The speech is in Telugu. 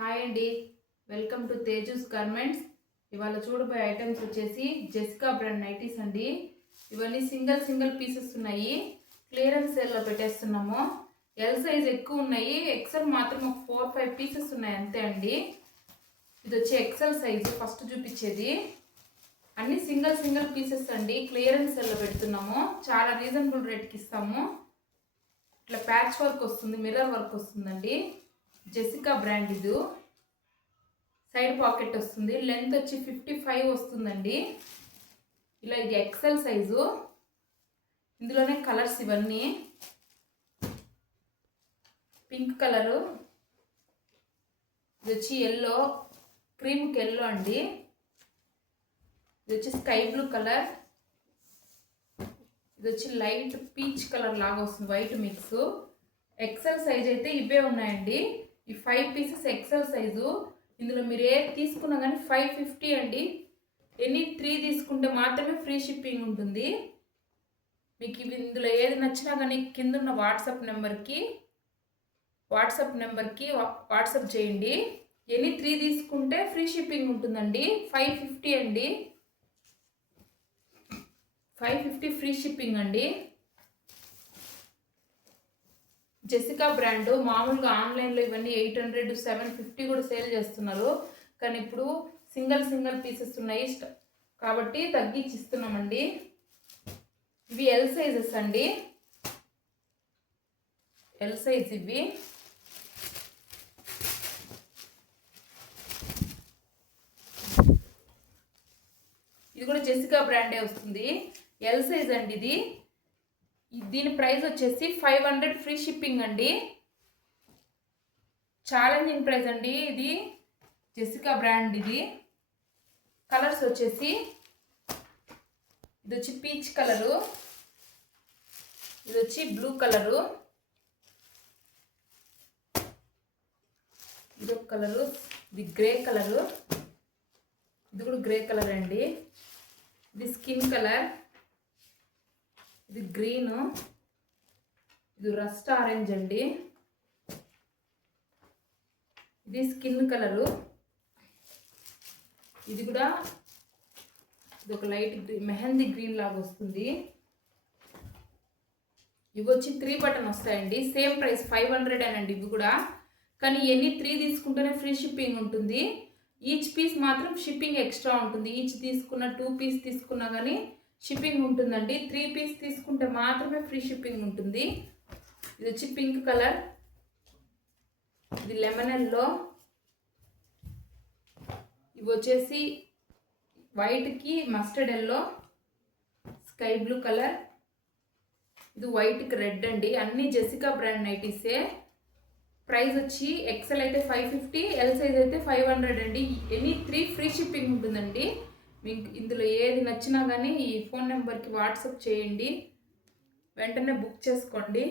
హాయ్ అండి, వెల్కమ్ టు తేజూస్ గార్మెంట్స్. ఇవాళ చూడబోయే ఐటమ్స్ వచ్చేసి జెసికా బ్రాండ్ నైటీస్ అండి. ఇవన్నీ సింగిల్ పీసెస్ ఉన్నాయి. క్లియరెన్స్ సేల్లో పెట్టేస్తున్నాము. ఎల్ సైజ్ ఎక్కువ ఉన్నాయి, ఎక్సెల్ మాత్రం ఒక 4-5 పీసెస్ ఉన్నాయి అంతే అండి. ఇది వచ్చి ఎక్సెల్ సైజు ఫస్ట్ చూపించేది. అన్ని సింగిల్ పీసెస్ అండి. క్లియరెన్స్ సేల్లో పెడుతున్నాము. చాలా రీజనబుల్ రేట్కి ఇస్తాము. ఇట్లా ప్యాచ్ వర్క్ వస్తుంది, మిర్రర్ వర్క్ వస్తుందండి. జెసికా బ్రాండ్ ఇది. సైడ్ పాకెట్ వస్తుంది. లెంత్ వచ్చి 55 వస్తుందండి. ఇలా ఇది ఎక్సెల్ సైజు. ఇందులోనే కలర్స్ ఇవన్నీ. పింక్ కలరు, ఇది వచ్చి ఎల్లో, క్రీమ్కి ఎల్లో అండి. ఇది వచ్చి స్కై బ్లూ కలర్, ఇది వచ్చి లైట్ పీచ్ కలర్ లాగా వస్తుంది, వైట్ మిక్స్. ఎక్సెల్ సైజ్ అయితే ఇవే ఉన్నాయండి. ఈ 5 పీసెస్ ఎక్సెల్ సైజు. ఇందులో మీరు ఏది తీసుకున్నా కానీ 550 అండి. ఎనీ 3 తీసుకుంటే మాత్రమే ఫ్రీ షిప్పింగ్ ఉంటుంది. మీకు ఇవి ఇందులో ఏది నచ్చినా కానీ కింద ఉన్న వాట్సాప్ నెంబర్కి వాట్సాప్ చేయండి. ఎనీ 3 తీసుకుంటే ఫ్రీ షిప్పింగ్ ఉంటుందండి. 550 అండి. 550 ఫ్రీ షిప్పింగ్ అండి. జెసికా బ్రాండ్ మామూలుగా ఆన్లైన్లో ఇవన్నీ 800, 750 కూడా సేల్ చేస్తున్నారు. కానీ ఇప్పుడు సింగిల్ పీసెస్ ఉన్నాయి కాబట్టి తగ్గించి ఇస్తున్నామండి. ఇవి ఎల్ సైజెస్ అండి. ఎల్ సైజ్ ఇవి. ఇది కూడా జెసికా బ్రాండే వస్తుంది. ఎల్ సైజ్ అండి ఇది. దీని ప్రైస్ వచ్చేసి 500 ఫ్రీ షిప్పింగ్ అండి. ఛాలెంజింగ్ ప్రైస్ అండి ఇది. జెసికా బ్రాండ్ ఇది. కలర్స్ వచ్చేసి ఇది వచ్చి పీచ్ కలరు, ఇది వచ్చి బ్లూ కలరు, ఇది ఒక కలరు, ఇది గ్రే కలరు, ఇది కూడా గ్రే కలర్ అండి. ఇది స్కిన్ కలర్, ఇది గ్రీను, ఇది రస్ట్ ఆరెంజ్ అండి. ఇది స్కిన్ కలరు, ఇది కూడా ఇది ఒక లైట్ మెహందీ గ్రీన్ లాగా వస్తుంది. ఇవి వచ్చి 3 బటన్ వస్తాయండి. సేమ్ ప్రైస్ 500 అండి ఇవి కూడా. కానీ ఎన్ని 3 తీసుకుంటేనే ఫ్రీ షిప్పింగ్ ఉంటుంది. ఈచ్ పీస్ మాత్రం షిప్పింగ్ ఎక్స్ట్రా ఉంటుంది. ఈచ్ తీసుకున్న 2 పీస్ తీసుకున్నా కానీ షిప్పింగ్ ఉంటుందండి. 3 పీస్ తీసుకుంటే మాత్రమే ఫ్రీ షిప్పింగ్ ఉంటుంది. ఇది వచ్చి పింక్ కలర్, ఇది లెమన్ ఎల్లో, ఇవి వచ్చేసి వైట్కి mustard yellow, sky blue colour, ఇది వైట్కి రెడ్ అండి. అన్ని జెసికా బ్రాండ్ నైటీసే. ప్రైస్ వచ్చి ఎక్సెల్ అయితే 550, ఎల్ సైజ్ అయితే 500 అండి. ఎనీ 3 ఫ్రీ షిప్పింగ్ ఉంటుందండి. మీకు ఇందులో ఏది నచ్చినా కానీ ఈ ఫోన్ నెంబర్కి వాట్సాప్ చేయండి, వెంటనే బుక్ చేసుకోండి.